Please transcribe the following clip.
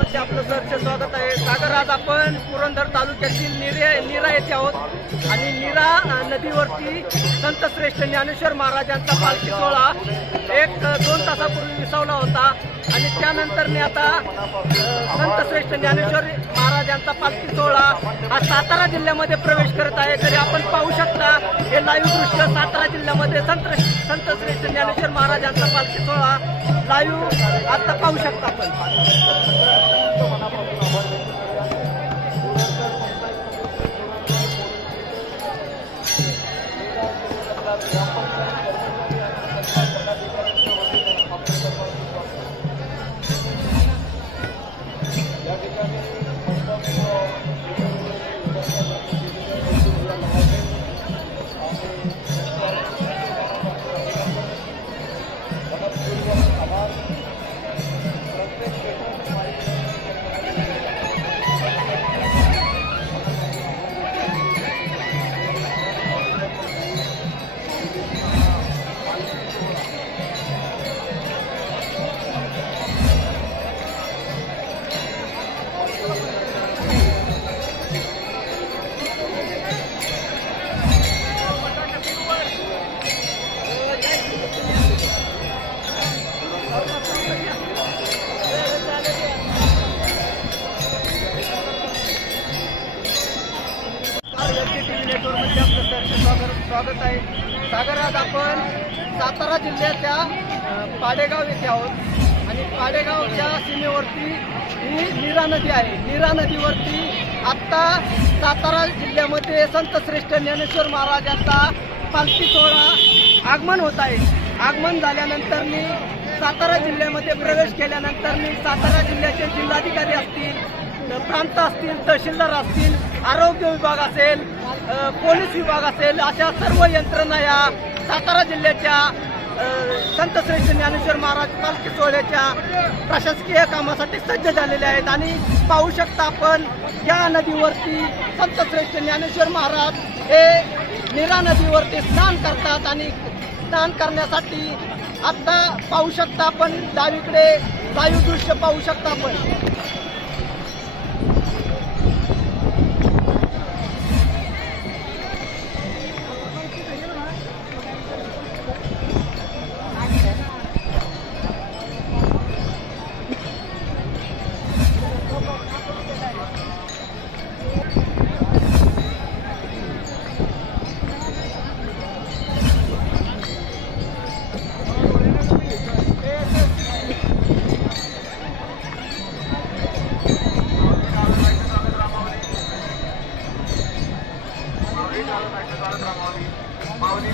मध्ये आपलं सरचे स्वागत आहे। सागर, आज आपण पुरंदर तालुक्यातील नीरा येथे आहोत आणि नीरा नदीवरती संत श्रेष्ठ ज्ञानेश्वर महाराजांचा पालखी सोहळा 1-2 तासापूर्वी विसावला होता आणि त्यानंतर मी आता संत श्रेष्ठ ज्ञानेश्वर महाराजांचा पालखी सोहळा हा सातारा जिल्ह्यामध्ये प्रवेश करत आहे। तरी आपण पाहू शकता हे लाईव्ह दृश्य सातारा जिल्ह्यामध्ये संत श्रेष्ठ ज्ञानेश्वर महाराजांचा पालखी सोहळा लाईव्ह आता पाहू शकता आपण। स्वागत आहे। सागर, आज आपण सातारा जिल्ह्याच्या पाडेगाव येथे आहोत आणि पाडेगावच्या सीमेवरती ही नीरा नदी आहे। नीरा नदीवरती आत्ता सातारा जिल्ह्यामध्ये संत श्रेष्ठ ज्ञानेश्वर महाराजांचा पालखी सोहळा आगमन होत आहे। आगमन झाल्यानंतर मी सातारा जिल्ह्यामध्ये प्रवेश केल्यानंतर मी सातारा जिल्ह्याचे जिल्हाधिकारी असतील, प्रांत असतील, तहसीलदार असतील, आरोग्य विभाग असेल, पोलीस विभाग असेल, अशा सर्व यंत्रणा या सातारा जिल्ह्याच्या संत श्रेष्ठ ज्ञानेश्वर महाराज पालखी सोहळ्याच्या प्रशासकीय कामासाठी सज्ज झालेले आहेत। आणि पाहू शकता आपण या नदीवरती संत श्रेष्ठ ज्ञानेश्वर महाराज हे नीरा नदीवरती स्नान करतात आणि स्नान करण्यासाठी आता पाहू शकता आपण डावीकडे लाईव्ह दृश्य पाहू शकता आपण। माऊली